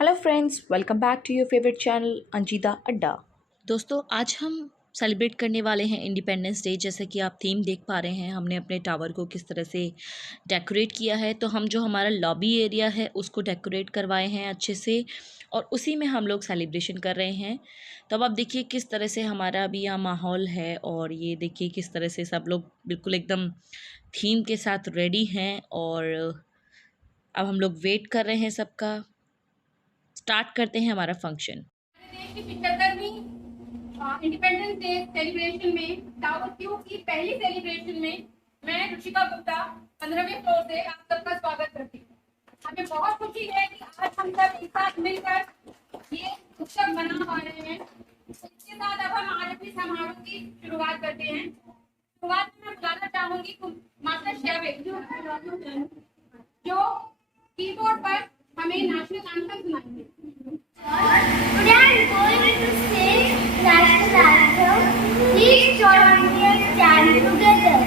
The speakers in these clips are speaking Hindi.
Hello friends, welcome back to your favourite channel अंजीदा अड्डा। दोस्तों आज हम सेलिब्रेट करने वाले हैं इंडिपेंडेंस डे। जैसे कि आप थीम देख पा रहे हैं, हमने अपने टावर को किस तरह से डेकोरेट किया है। तो हम जो हमारा लॉबी एरिया है उसको डेकोरेट करवाए हैं अच्छे से, और उसी में हम लोग सेलिब्रेशन कर रहे हैं। तो अब आप देखिए किस तरह से हमारा अभी यहाँ माहौल है, और ये देखिए किस तरह से सब लोग बिल्कुल एकदम थीम के साथ रेडी हैं। और अब हम लोग वेट कर रहे हैं सबका। स्टार्ट करते हैं हमारा फंक्शन। देश की 75वीं इंडिपेंडेंस डे सेलिब्रेशन में दावत क्यू की पहली सेलिब्रेशन में मैं रुचिका गुप्ता 15वें फ्लोर से आप सबका स्वागत करती हूँ। हमें बहुत खुशी है कि आज हम सब एक साथ मिलकर ये उत्सव मना पा रहे हैं। इसके साथ अब हम आज अपने समारोह की शुरुआत करते हैं। शुरुआत में मैं बुलाना चाहूंगी मास्टर शैविक जो कीबोर्ड पर हमें नेशनल एंथम सुनाएंगे। Today I'm going to sing national anthem. Please join me and stand together.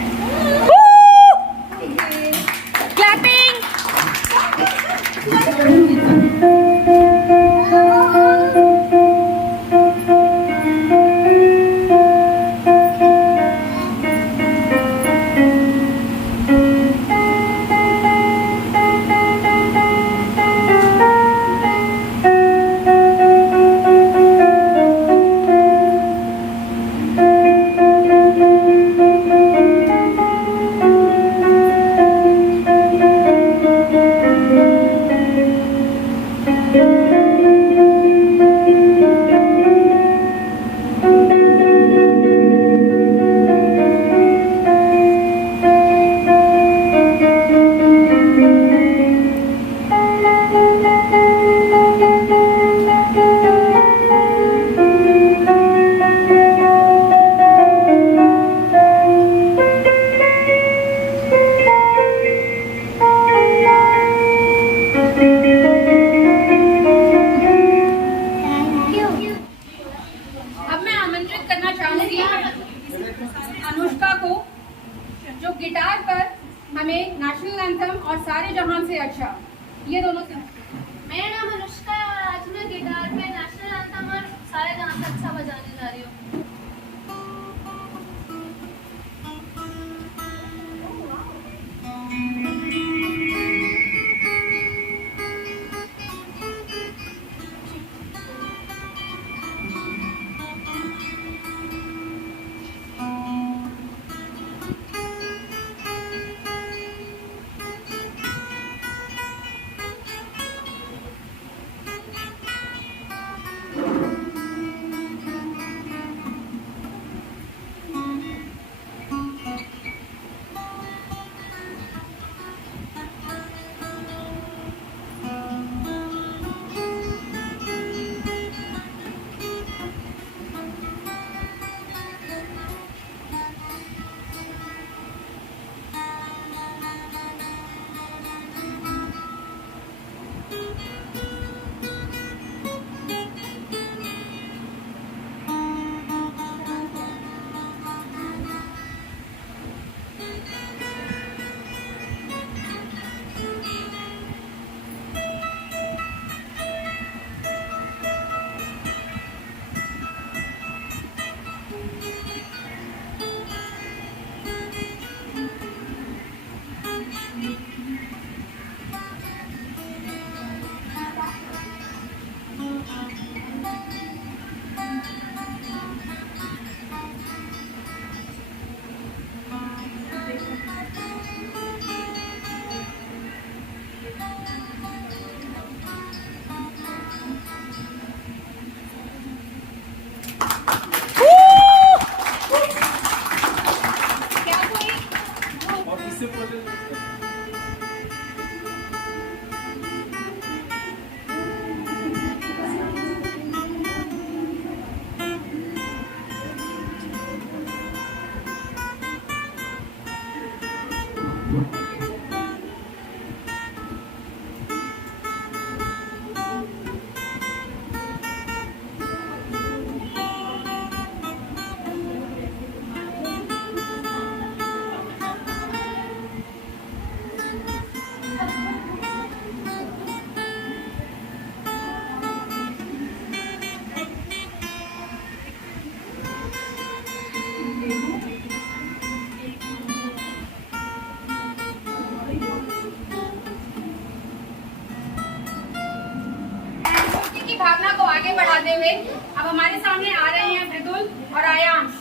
की भावना को आगे बढ़ाते हुए अब हमारे सामने आ रहे हैं मृदुल और आयांश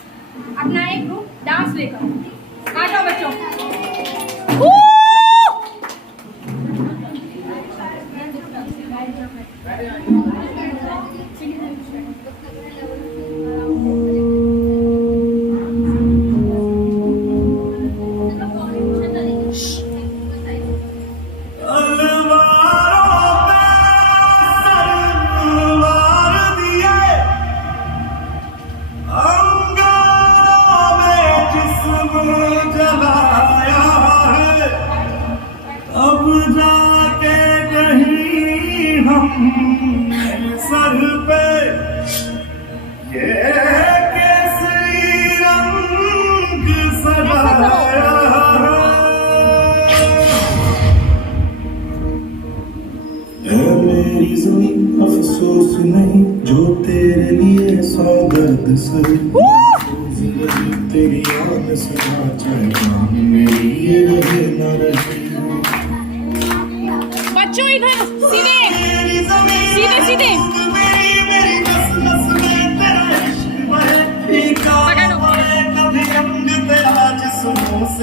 अपना एक ग्रुप डांस लेकर। आ जाओ बच्चों। अब जाके कहीं हम सर पे ये केसरी रंग सजाया है मेरी ज़मीं अफसोस नहीं जो तेरे लिए सौ दर्द सही तेरी याद सदा चाहे मेरी ये रहे न रहे बच्चों इधर सीधे सीधे सीधे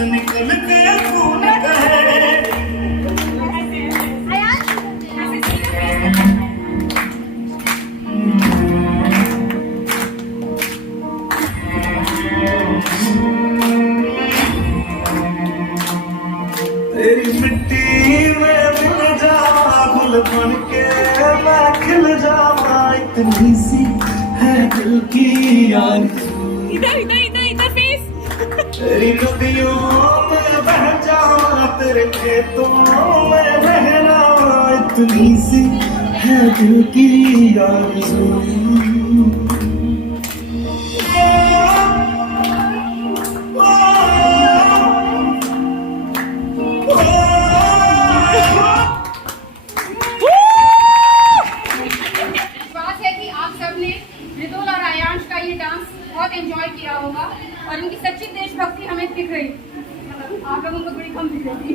निकल के खून कहे तेरी मिट्टी में मिल जावा गुल बन के मैं खिल जावा इतनी सी है दिल की आरज़ू इधर इधर इधर इधर फेस तेरी नदियों में बह जावा तेरे खेतों में रहना इतनी सी है दिल की आरज़ू विश्वास है कि आप सबने मृदुल और आयांश का ये डांस बहुत एंजॉय किया होगा और इनकी सच्ची देशभक्ति हमें दिख रही। आप लोगों को थोड़ी कम दिख रही थी।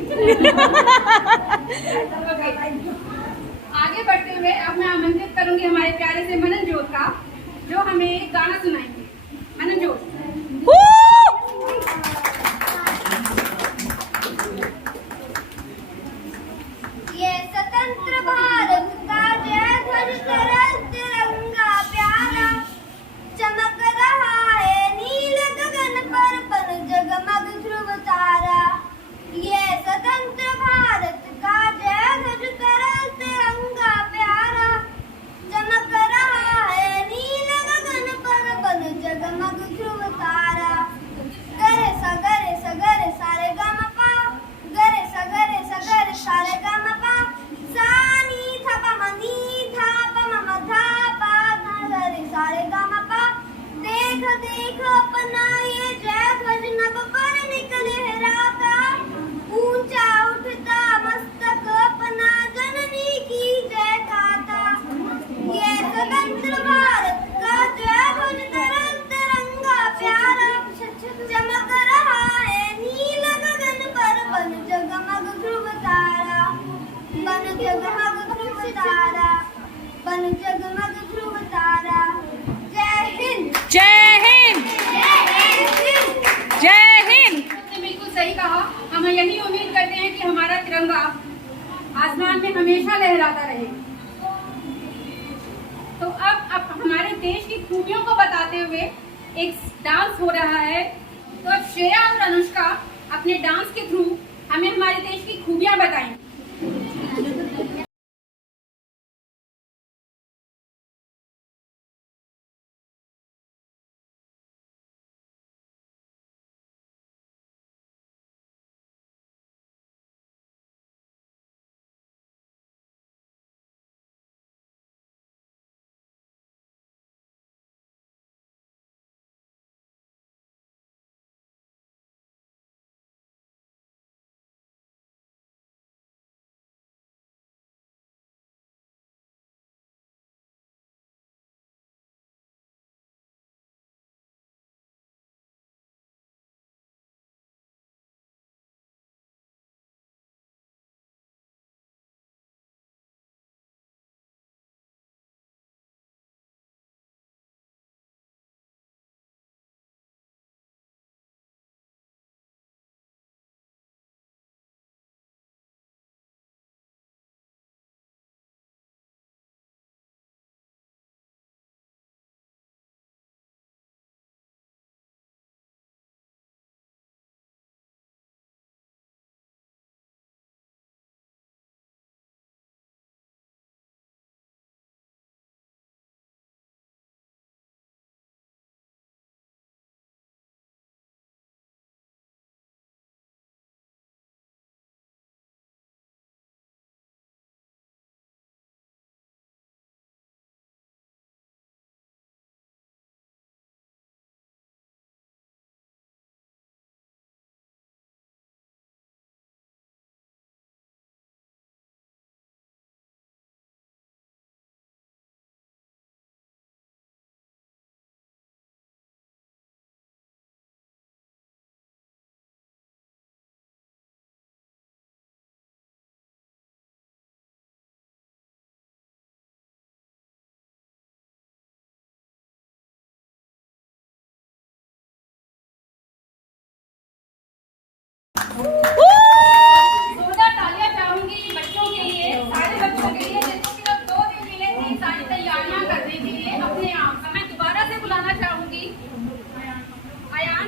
आगे बढ़ते हुए अब मैं आमंत्रित करूंगी हमारे प्यारे से मननजोत का, जो हमें एक गाना सुनाएंगे। मननजोत। ये स्वतंत्र भारत का जय ध्वज तरल तिरंगा प्यारा चमक रहा है नील गगन पर जगमग ध्रुव तारा। ये स्वतंत्र भारत का जय ध्वज तरल तिरंगा प्यारा चमक रहा है नील गगन पर जगमग ध्रुव तारा। गरे सगरे सारे गमपा गरे सगरे सारे गमपा सानी था पमनी था पमधा पा गरे सारे गमपा। देख देख अपना ये जय ध्वज नभ पर निकले लहराता ऊंचा उठता मस्तक अपना जननी की जय गाता। ये स्वतंत्र भारत का जय ध्वज तरल तिरंगा प्यारा चमक रहा है नील गगन पर जगमग ध्रुव तारा। जगमग ध्रुव तारा जगमग ध्रुव तारा। जय हिंद जय हिंद। जय हिंद। जय हिंद। आपने बिल्कुल सही कहा। हम यही उम्मीद करते हैं कि हमारा तिरंगा आसमान में हमेशा लहराता रहे। तो अब हमारे देश की खूबियों को बताते हुए एक डांस हो रहा है। तो अब श्रेया और अनुष्का अपने डांस के थ्रू हमें हमारे देश की खूबियां बताएंगे।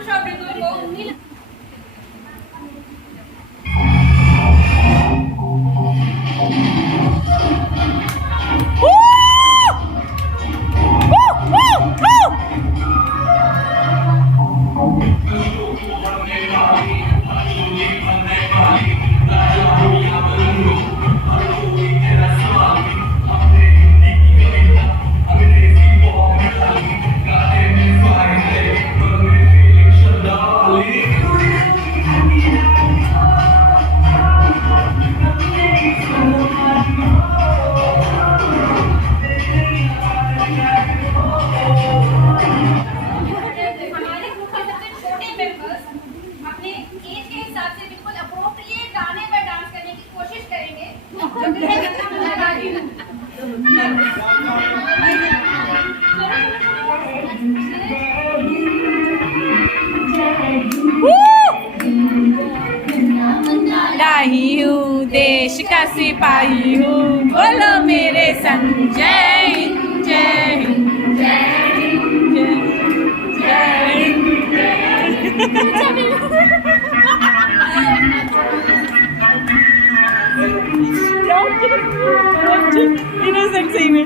वर्षावृत्तों को हमारे ग्रुप के सबसे छोटे मेंबर्स अपने एज के हिसाब से बिल्कुल अप्रोप्रिएट गाने पर डांस करने की कोशिश करेंगे जो कि मैं करना लगा रही हूँ। लाही हूँ देश का सिपाही हूँ, बोलो मेरे संग जय हिंद जय हिंद जय हिंद जय हिंद जय हिंद। इनोसेंट सही में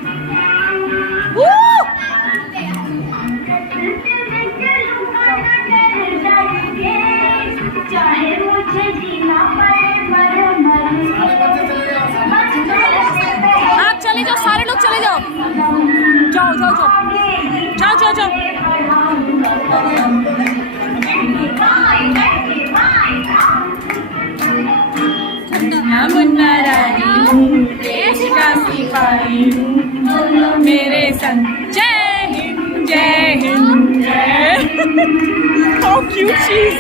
चाहे मुझे जीना पड़े मरे आप चले जाओ, सारे लोग चले जाओ, जाओ जाओ जाओ जाओ जाओ जाओ। मुन्ना रानी हूँ, देश का सिपाही हूँ, बोलो मेरे संग जय हिंद जय हिंद जय। How cute she is.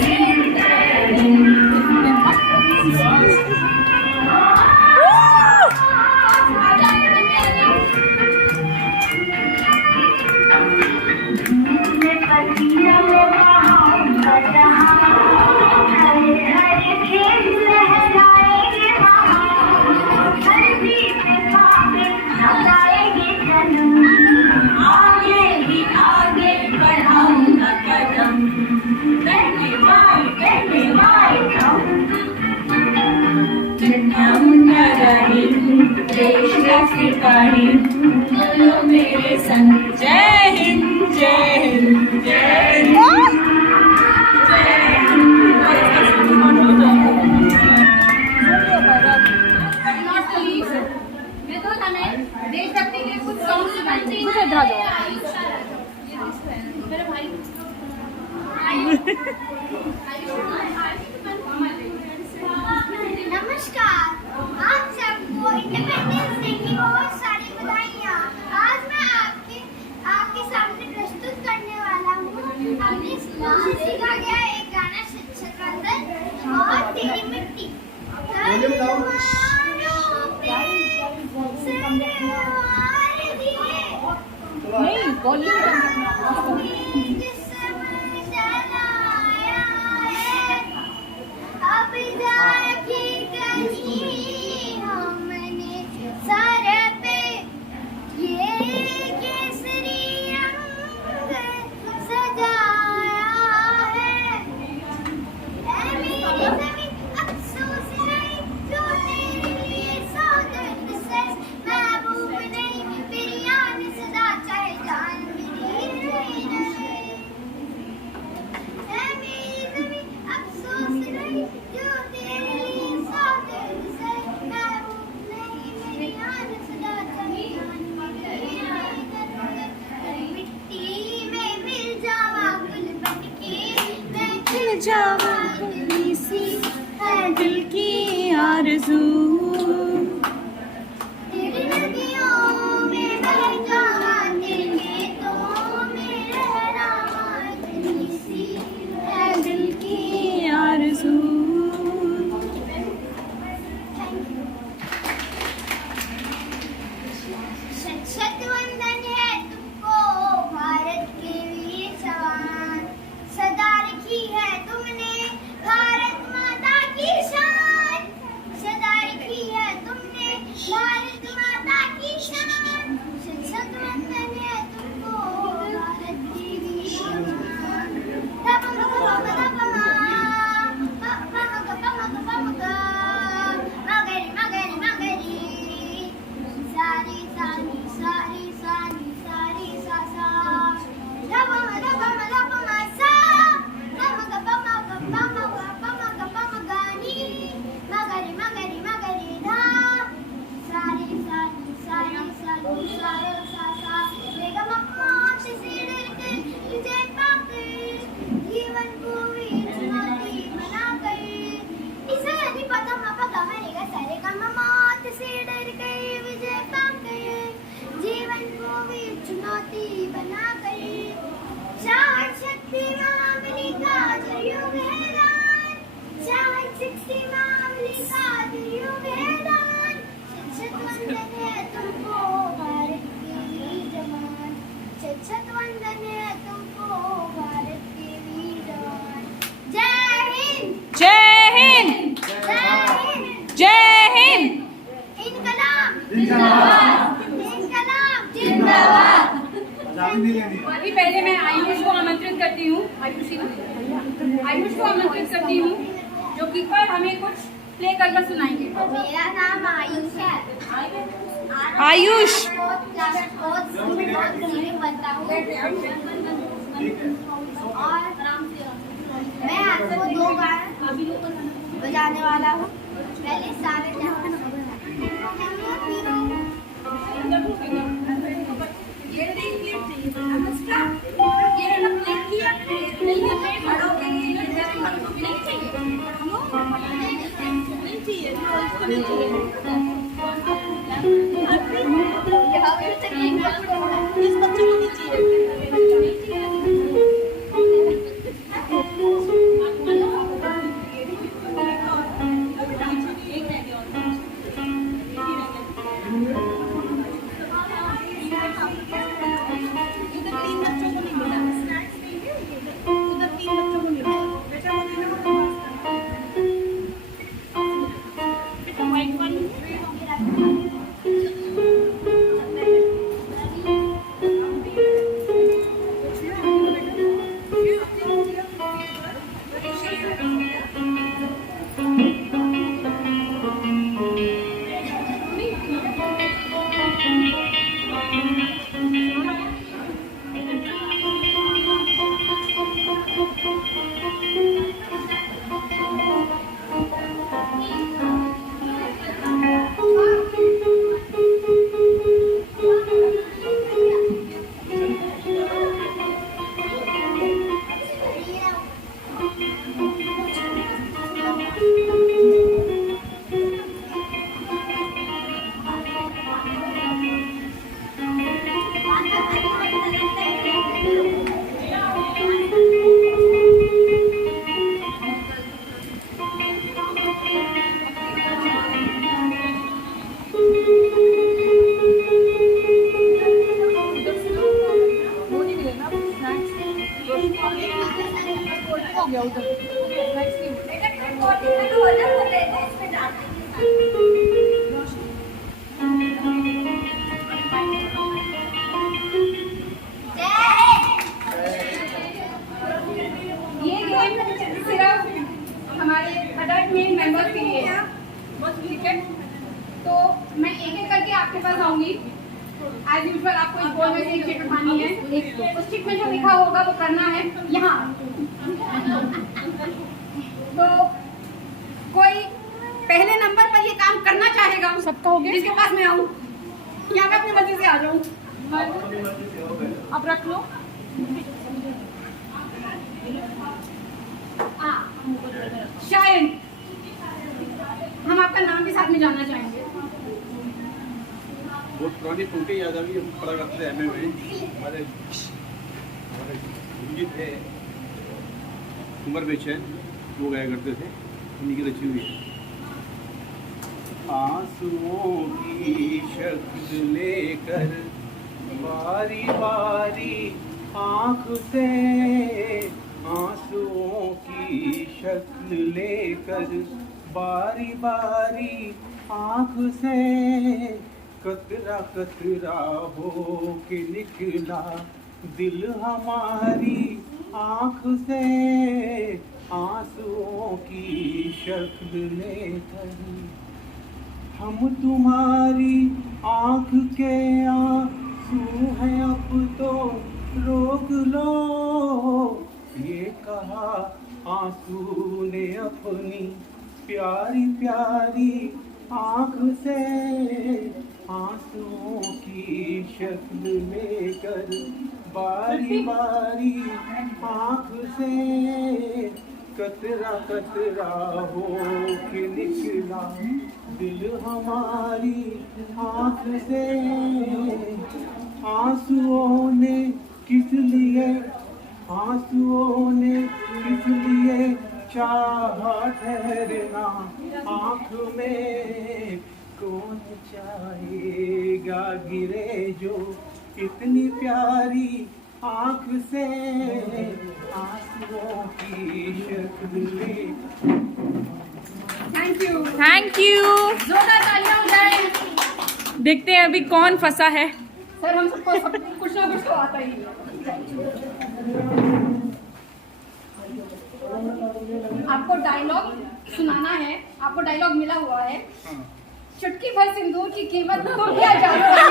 देश का सिपाही बोलो मेरे संग जय हिंद जय हिंद जय हिंद। बिल्कुल हमें देशभक्ति के कुछ सॉन्ग सुनाएंगे। मेरे भाई नमस्कार, आप सबको इंडिपेंडेंस डे की बहुत सारी बधाइयाँ। आज मैं आपके सामने प्रस्तुत करने वाला हूँ अपनी स्कूल से सीखा गया एक गाना सिकंदर और तेरी मिट्टी। नहीं वॉल्यूम अब जाके कहीं हमने सर पे ये केसरी रंग सजाया है। ऐ मेरी ज़मीं अफ़सोस नहीं जो तेरे लिए सौ दर्द से महबूब नहीं, तेरी याद सदा चाहे जान मेरी रहे। ऐ मेरी ज़मीं अफ़सोस नहीं जो तेरे लिए सौ दर्द से महबूब नहीं, मेरी याद सदा चाहे जान मेरी रहे। मिट्टी में मिल जावा गुल बनके मैं खिल जावा गली सी है दिल की आरज़ू। तेरी नदियों में बह जावा तेरे खेतों में लहरावा गली सी है दिल की आरज़ू। शत वंदन है तुमको भारत के वीर जवान, सदा रखी है तुमने भारत माता की शान, सदा रखी है तुमने भारत माता की शान। शत वंदन है तुमको भारत के वीर जवान। अभी पहले मैं आयुष को आमंत्रित करती हूँ, आयुष को आमंत्रित करती हूँ, जो कि पर हमें कुछ प्ले कर सुनाएंगे। मेरा नाम आयुष है। आयुष बनता हूँ और मैं आपको 2 गाने बजाने वाला हूँ। पहले सारे मेंबर्स के लिए है, ठीक है। तो मैं एक एक करके आपके पास आऊंगी। एज यूजुअल आपको इस बॉल में से एक चिट उठानी है, उस चिट में जो लिखा होगा वो करना है यहाँ। तो कोई पहले नंबर पर ये काम करना चाहेगा, सबका हो गया, जिसके पास मैं आऊँ या मैं अपनी मर्जी से आ जाऊँ, आप रख लो। शायन, हम आपका नाम भी साथ में जानना चाहेंगे। बहुत पुरानी फोटो याद आ गई, हम पढ़ा करते थे एमए में। हमारे गुरुजी थे उमर बेचैन, वो गाया करते थे, उन्हीं की रची हुई है। आंसुओं की शक्ल लेकर बारी बारी आँख से, आंसुओं की शक्ल लेकर बारी बारी आँख से, कतरा कतरा हो के निकला दिल हमारी आँख से, आंसुओं की शक्ल लेकर हम तुम्हारी आँख के आंसू हैं, अब तो रोक लो। ये कहा आंसू ने अपनी प्यारी प्यारी आँख से, आंसुओं की शक्ल लेकर बारी बारी आँख से, कतरा कतरा हो के निकला दिल हमारी आँख से। आंसुओं ने किस लिए, आंसुओं ने किस लिए चाहा ठहरना आँख में, कौन चाहेगा गिरे जो इतनी प्यारी आँख से, आंसुओं की शक्ल में। Thank you, thank you. जोरदार तालियां हो जाए। देखते हैं अभी कौन फंसा है। सर हम सबको सब कुछ ना कुछ तो आता ही है। आपको डायलॉग सुनाना है, आपको डायलॉग मिला हुआ है। चुटकी भर सिंदूर की कीमत तो क्या जानते हैं?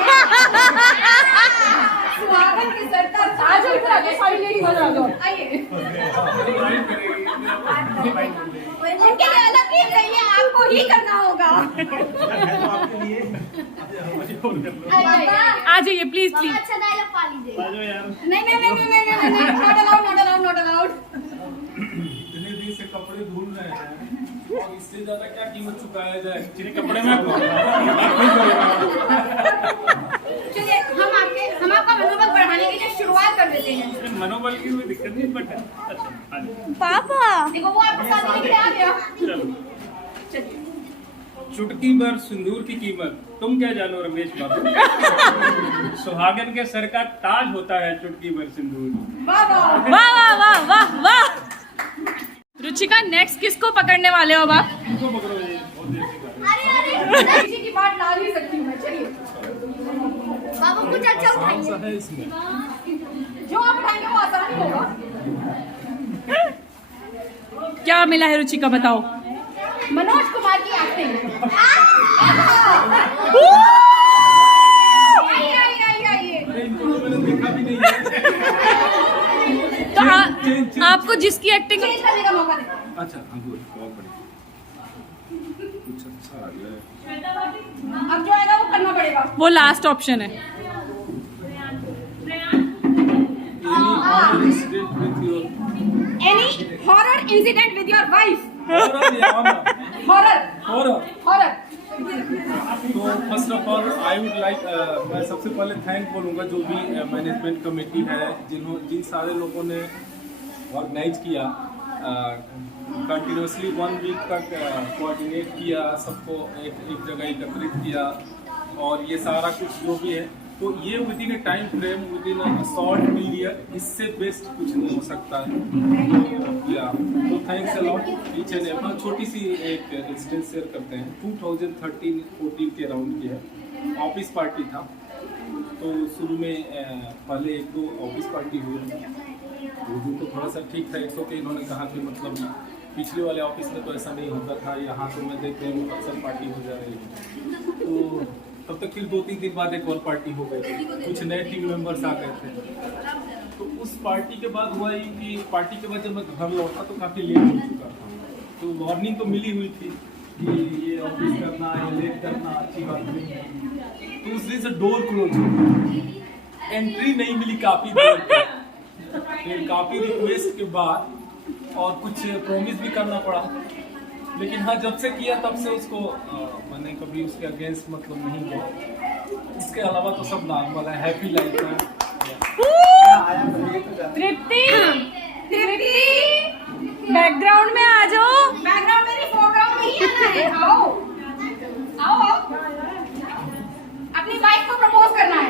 सुहागन की सरकार ताज और आगे सारी लेडी बजा दो। आइए उनके लिए अलग ही चाहिए, आपको ही करना होगा। आ जाइए प्लीज प्लीज। अच्छा डायलॉग पा लीजिए। नहीं, नॉट अलाउड। इतने दिन से कपड़े धुल रहे हैं और इससे ज्यादा क्या कीमत चुकाया जाए? जिन्हें कपड़े में चलिए हम आपका मनोबल बढ़ाने के लिए शुरुआत कर देते हैं। मनोबल की कोई दिक्कत नहीं, बट अच्छा पापा देखो वो आपके साथ लेके आ गया। चलिए चुटकी भर सिंदूर की कीमत तुम क्या जानो रमेश बाबू। सुहागन के सर का ताज होता है चुटकी भर सिंदूर। वाह वाह वाह वाह वाह वाह वाह। रुचिका नेक्स्ट किसको पकड़ने वाले हो अब आप? इनको पकड़ो ये, बहुत देर से कर रहे अरे किसी की बात ला नहीं सकती हूँ मैं। चलिए बाबू कुछ अच्छा कौन उठाइए। सा है इसमें? जो आप उठाएंगे वो आसान ही होगा। क्या मिला है रुचिका बताओ। मनोज कुमार की एक्टिंग। आइए अरे इनको तो मैंने देखा भी नहीं है। तो आपको जिसकी एक्टिंग चेंज करने का मौका दें। अच्छा अंकुर बहुत बढ़िया, कुछ अच्छा आ गया। अब जो आएगा वो करना पड़ेगा। वो लास्ट ऑप्शन है। Any horror incident with your wife? Horror. Horror. तो first of all I would like, मैं सबसे पहले थैंक बोलूँगा जो भी मैनेजमेंट कमेटी है, जिन सारे लोगों ने ऑर्गेनाइज किया, कंटिन्यूसली 1 वीक तक कोऑर्डिनेट किया, सबको एक जगह एकत्रित किया, और ये सारा कुछ जो भी है, तो ये with in A time frame, with in a short period, इससे बेस्ट कुछ नहीं हो सकता है। या तो thanks a lot each and every. छोटी सी एक इंस्टेंस शेयर करते हैं। 2013-14 के राउंड की है। ऑफिस पार्टी था, तो शुरू में पहले 1-2 ऑफिस पार्टी हुई, वो दिन तो थोड़ा सा ठीक था। 100 के इन्होंने कहा कि मतलब पिछले वाले ऑफिस में तो ऐसा नहीं होता था, यहाँ तो मैं देख रही हूँ अक्सर पार्टी हो जा रही है। तो तब तक फिर 2-3 दिन बाद एक और पार्टी हो गई, कुछ नए टीम मेंबर्स आ गए थे। तो उस पार्टी के बाद हुआ ही कि पार्टी के बाद जब मैं घर लौटा तो काफ़ी लेट हो चुका था। तो वार्निंग तो मिली हुई थी कि ये ऑफिस करना, ये लेट करना अच्छी बात नहीं है। तो उस दिन से डोर क्लोज हो गया, एंट्री नहीं मिली काफ़ी देर तक। फिर काफ़ी रिक्वेस्ट के बाद और कुछ प्रॉमिस भी करना पड़ा, लेकिन हाँ जब से किया तब से उसको मैंने कभी उसके अगेंस्ट मतलब नहीं किया। इसके अलावा तो सब नॉर्मल है, हैप्पी लाइफ है। तृप्ति बैकग्राउंड में आ जाओ। बैकग्राउंड में नहीं, फोरग्राउंड में ही आना है। आओ आओ आओ, अपनी वाइफ को प्रपोज करना है।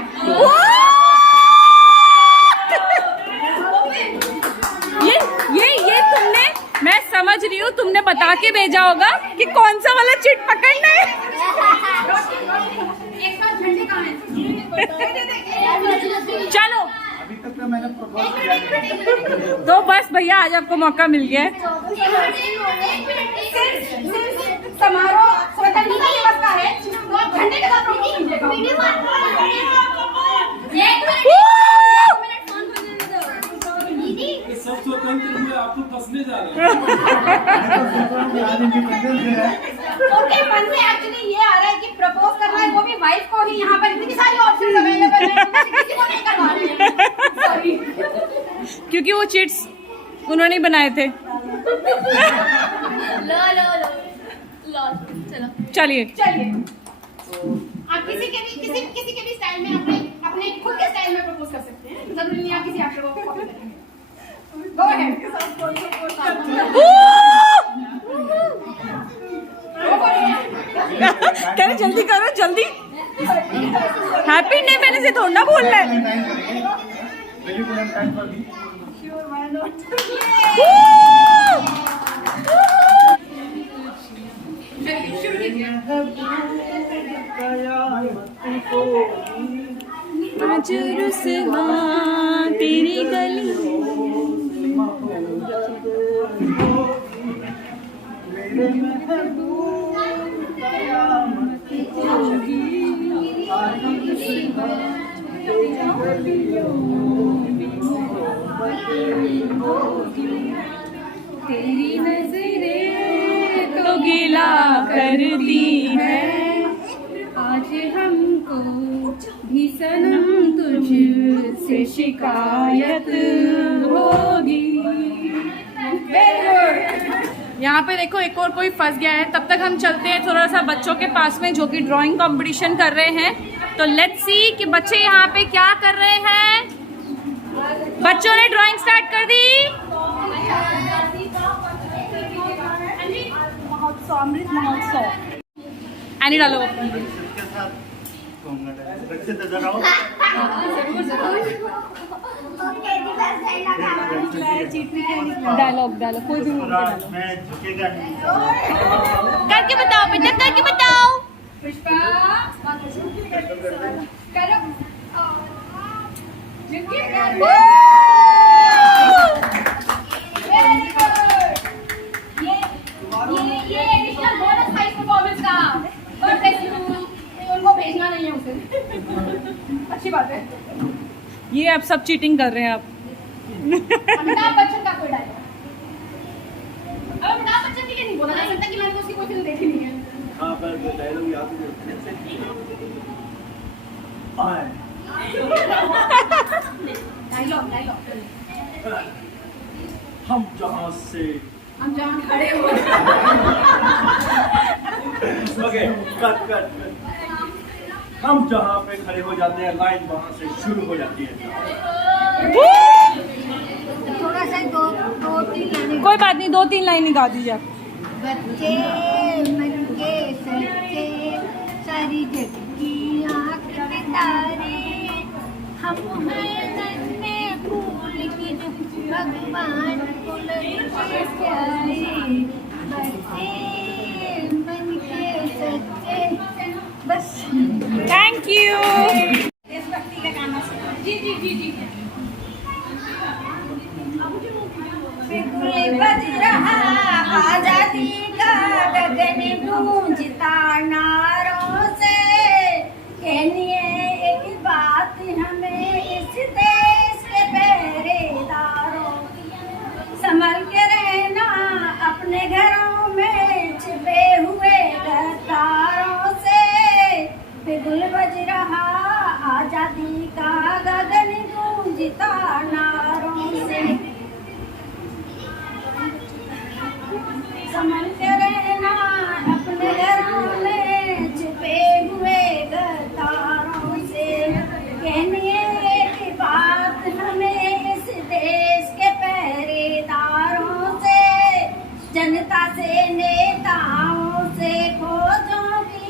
ये तुमने, मैं समझ रही हूँ तुमने बता के भेजा होगा कि कौन सा वाला चिट पकड़ना है। एक साथ झंडे कहाँ हैं? चलो अभी तक तो मैंने प्रपोज किया। तो बस भैया आज आपको मौका मिल गया है। समारोह स्वतंत्रता दिवस का है, तो आप झंडे के साथ प्रपोज कीजिएगा। इस सब स्वतंत्र हुए, आप तो फंसने जा रहे हैं। उनके मन में एक्चुअली ये आ रहा है कि प्रपोज करना है, वो भी वाइफ को ही। यहाँ पर इतनी सारी ऑप्शंस अवेलेबल है, किसी को नहीं करवा रहे हैं। सॉरी, क्योंकि वो चिट्स उन्होंने ही बनाए थे। चलिए चलिए आप किसी के भी स्टाइल में अपने खुद के स्टाइल में प्रपोज कर सकते हैं। जरूरी नहीं आप किसी एक्टर को कॉपी करेंगे। Go ahead. करो जल्दी करो जल्दी। हैप्पी नहीं मैंने से थोड़ा बोलना है। शुरू कीजिए। आज रुसवा तेरी गली तेरी नजरें तो गिला करती है आज हमको भी सनम तुझसे शिकायत होगी। यहाँ पे देखो एक और कोई फंस गया है। तब तक हम चलते हैं थोड़ा सा बच्चों के पास में जो कि ड्राइंग कंपटीशन कर रहे हैं। तो लेट्स सी कि बच्चे यहाँ पे क्या कर रहे हैं। बच्चों ने ड्राइंग स्टार्ट कर दी। अमृत महोत्सव एनी डालो डायलॉग डायलॉग कोई भी करके बताओ बेटा, करके बताओ। पुष्पा करो ये एडिशनल बोनस था इस परफॉर्मेंस का। बट उनको भेजना नहीं है उसे। अच्छी बात है। ये अब सब चीटिंग कर रहे हैं। आप अमिताभ बच्चन का कोई डायलॉग। अब अमिताभ बच्चन के लिए नहीं बोला जा सकता कि मैंने उसकी कोई फिल्म देखी नहीं है। हाँ पर डायलॉग याद नहीं। डायलॉग हम जहाँ से हम जहाँ खड़े हो ओके कट हम जहाँ पे खड़े हो जाते हैं लाइन वहाँ से शुरू हो जाती है। थोड़ा सा दो तीन लाइन। कोई बात नहीं, 2-3 लाइन गा दीजिए आप। बच्चे मन के सच्चे सारी जग की आँख के तारे हम हैं नन्हे फूल की भगवान को लगे प्यारे। बच्चे मन के सच्चे बस। Thank you. देशभक्ति का गाना सुना। जी बिगुल बज रहा आजादी का गगन गूंजता नारों से। कहनिए एक बात हमें इस देश के पहरेदारों, संभल के रहना अपने घरों में छिपे हुए गद्दारों से। बिगुल बज रहा आजादी का गगन गूंजता नारों से। संभल के रहना अपने घरों में छिपे हुए गद्दारों से। कहनिए एक बात हमें इस देश के पहरेदारों से, जनता से नेताओं से खोजों की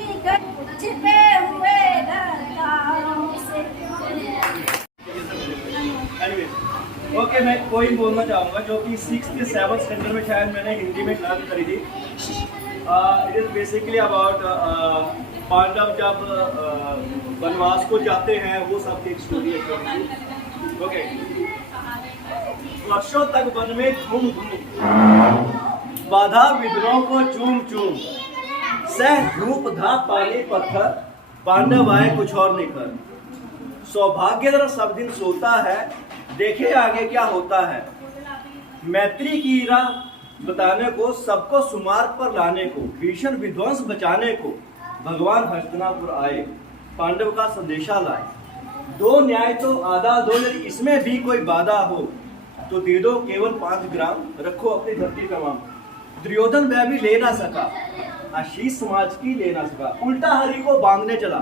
छिपे हुए गद्दारों से। ओके मैं कोई बोलना चाहूँगा जो कि 6th या 7th स्टैंडर्ड में शायद मैंने हिंदी में लर्न करी थी। It is basically about Pandav जब वनवास को जाते हैं वो सब की एक स्टोरी है। ओके वर्षों तक वन में घूम बाधा विद्रोह को चूम सह धूप धाप पानी पत्थर पांडव आए कुछ और नहीं कर। सौभाग्य जरा सब दिन सोता है देखे आगे क्या होता है। मैत्री की राह बताने को सबको सुमार्ग पर लाने को भीषण विध्वंस बचाने को भगवान हस्तिनापुर आए पांडव का संदेशा लाए। दो न्याय तो आधा दो, यदि इसमें भी कोई बाधा हो तो दे दो केवल 5 ग्राम, रखो अपनी धरती का नाम। दुर्योधन वह भी ले ना सका आशीष समाज की ले ना सका। उल्टा हरि को बांधने चला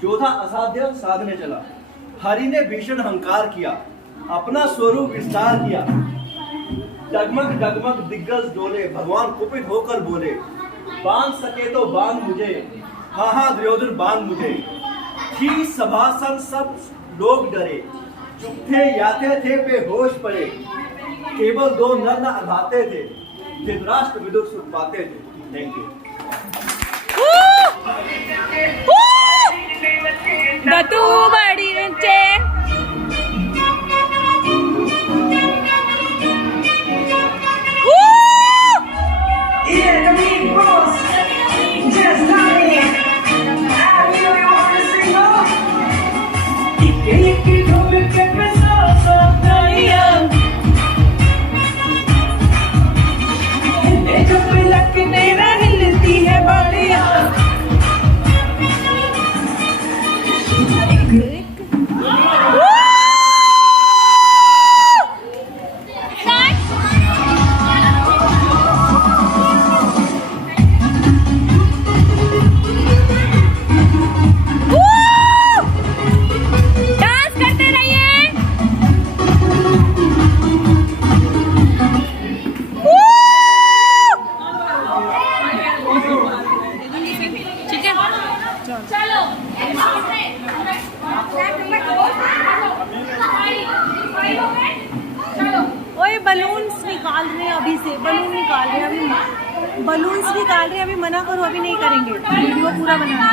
जोधा असाध्य साधने चला। हरि ने भीषण हंकार किया अपना स्वरूप विस्तार किया। डगमग डगमग दिग्गज डोले भगवान कुपित होकर बोले बांध सके तो बांध मुझे, हाँ हाँ दुर्योधन बांध मुझे। थी सभासन सब लोग डरे चुप थे याते थे बेहोश पड़े। केवल 2 नर न अघाते थे धृतराष्ट्र विदुर सुख पाते थे। Thank you. तू बड़ी ऊंचे बलून्स निकाल रहे हैं अभी से बलून निकाल रहे हैं अभी बलून्स निकाल रहे हैं अभी मना करो अभी नहीं करेंगे वीडियो पूरा बनाना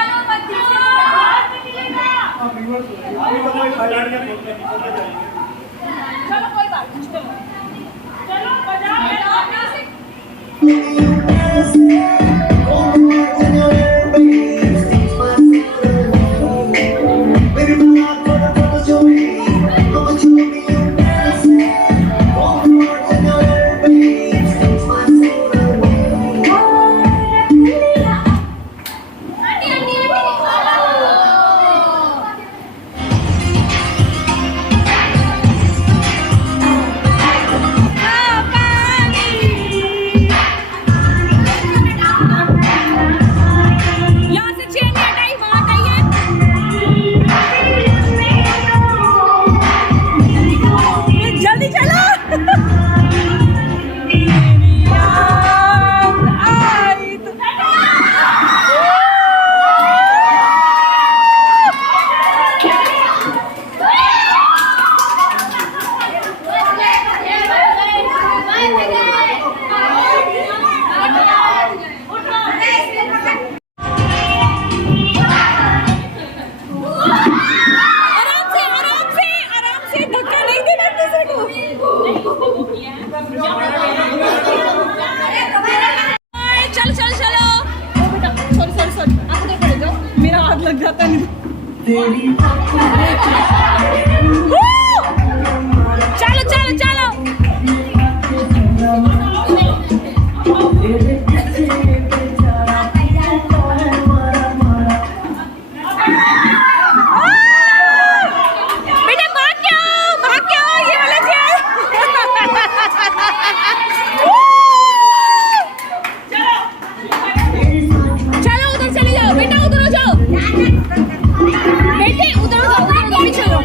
चलो कोई बात नहीं चलो लग जाता नहीं चलो चलो चलो बेटा भाग के आओ ये वाला चेयर चलो उधर चले जाओ बेटा उधर जाओ बेटे उधर जाओ चलो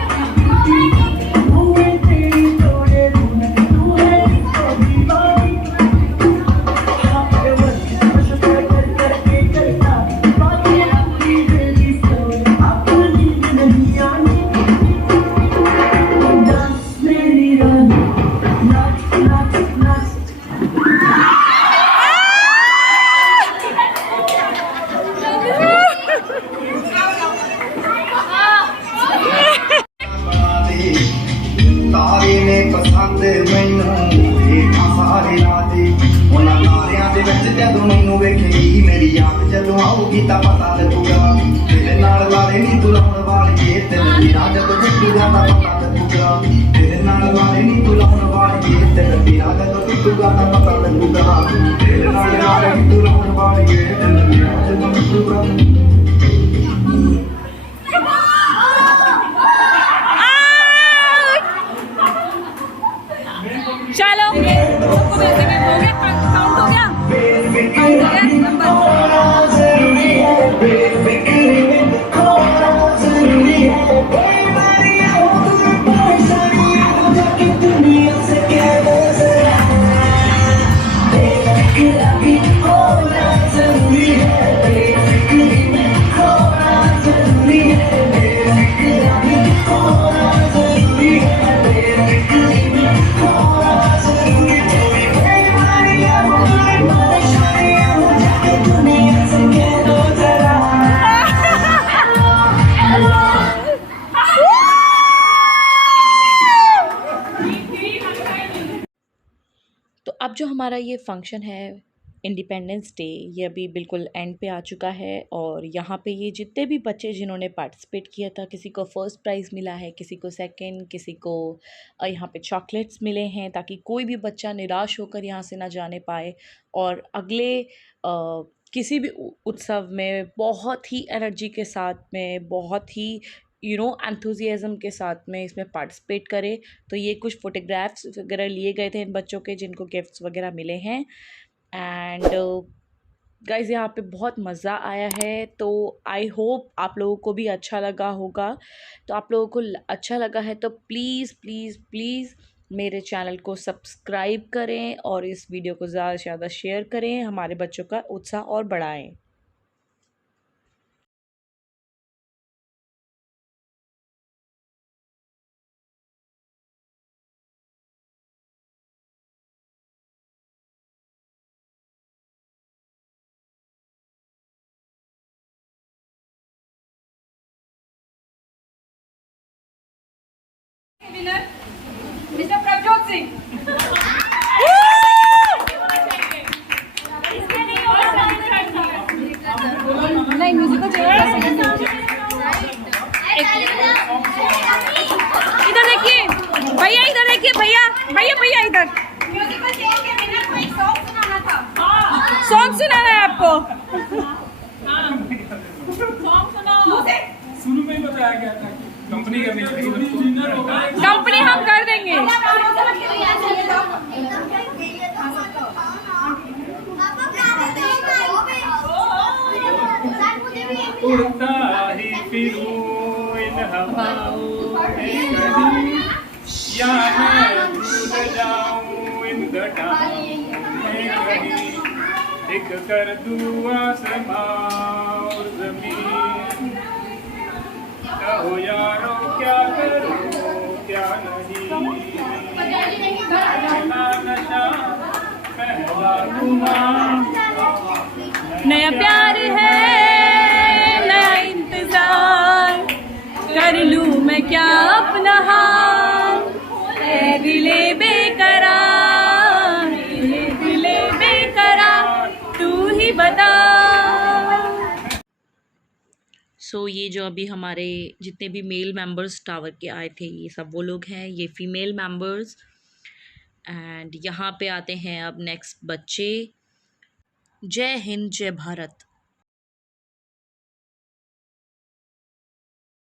तारे ने पसंद मैनू देखा सारे राते उन्हां तारियां दे विच जदों मैनू वेखेगी मेरी याद जदों आऊगी तां पता लगूगा तेरे नाल वाले नी बुलाउण वालीए तेरे बिना जदों टुटूगा तां पता लगूगा तेरे नाल वाले नी बुलाउण वालीए तेरे बिना जदों टुटूगा तां पता लगूगा तेरे नाल वाले नी बुलाउण वालीए तेरे बिना जदों टुटूगा चलो हो गया काउंट हो गया नंबर हमारा ये फंक्शन है इंडिपेंडेंस डे, ये अभी बिल्कुल एंड पे आ चुका है। और यहाँ पे ये जितने भी बच्चे जिन्होंने पार्टिसिपेट किया था, किसी को फर्स्ट प्राइज़ मिला है, किसी को सेकंड, किसी को यहाँ पे चॉकलेट्स मिले हैं, ताकि कोई भी बच्चा निराश होकर यहाँ से ना जाने पाए और अगले किसी भी उत्सव में बहुत ही एनर्जी के साथ में, बहुत ही एंथुजियाज़म के साथ में इसमें पार्टिसिपेट करे। तो ये कुछ फ़ोटोग्राफ्स वगैरह लिए गए थे इन बच्चों के जिनको गिफ्ट्स वगैरह मिले हैं। एंड गाइज़ यहाँ पे बहुत मज़ा आया है, तो आई होप आप लोगों को भी अच्छा लगा होगा। तो आप लोगों को अच्छा लगा है तो प्लीज़ प्लीज़ प्लीज़ मेरे चैनल को सब्सक्राइब करें और इस वीडियो को ज़्यादा से ज़्यादा शेयर करें, हमारे बच्चों का उत्साह और बढ़ाएं। Winner mister Prabhjot Singh. नहीं, म्यूजिकल चेयर इधर देखिए भैया, इधर देखिए भैया, भैया भैया इधर। म्यूजिकल चेयर के विनर को एक सॉन्ग सुनाना था। सॉन्ग सुनाना है आपको? सॉन्ग सुनाओ। शुरू में ही बताया गया था कि कंपनी करनी चाहिए। कंपनी हम कर देंगे। उड़ता ही फिरूं इन हवाओं में कहीं, या मैं भूल जाऊं इन घटाओं में कहीं, एक कर दूं आसमां और जमीन, कहो यारो क्या करूं क्या नहीं, पहला नशा पहला गुमान, नया प्यार है, नया इंतजार, कर लूं मैं क्या अपना हाल, ऐ दिले बेकरार, ये दिले बेकरार, तू ही बता। सो ये जो अभी हमारे जितने भी मेल मेंबर्स टावर के आए थे, ये सब वो लोग हैं, ये फीमेल मेंबर्स। एंड यहाँ पे आते हैं अब नेक्स्ट बच्चे। जय हिंद जय भारत।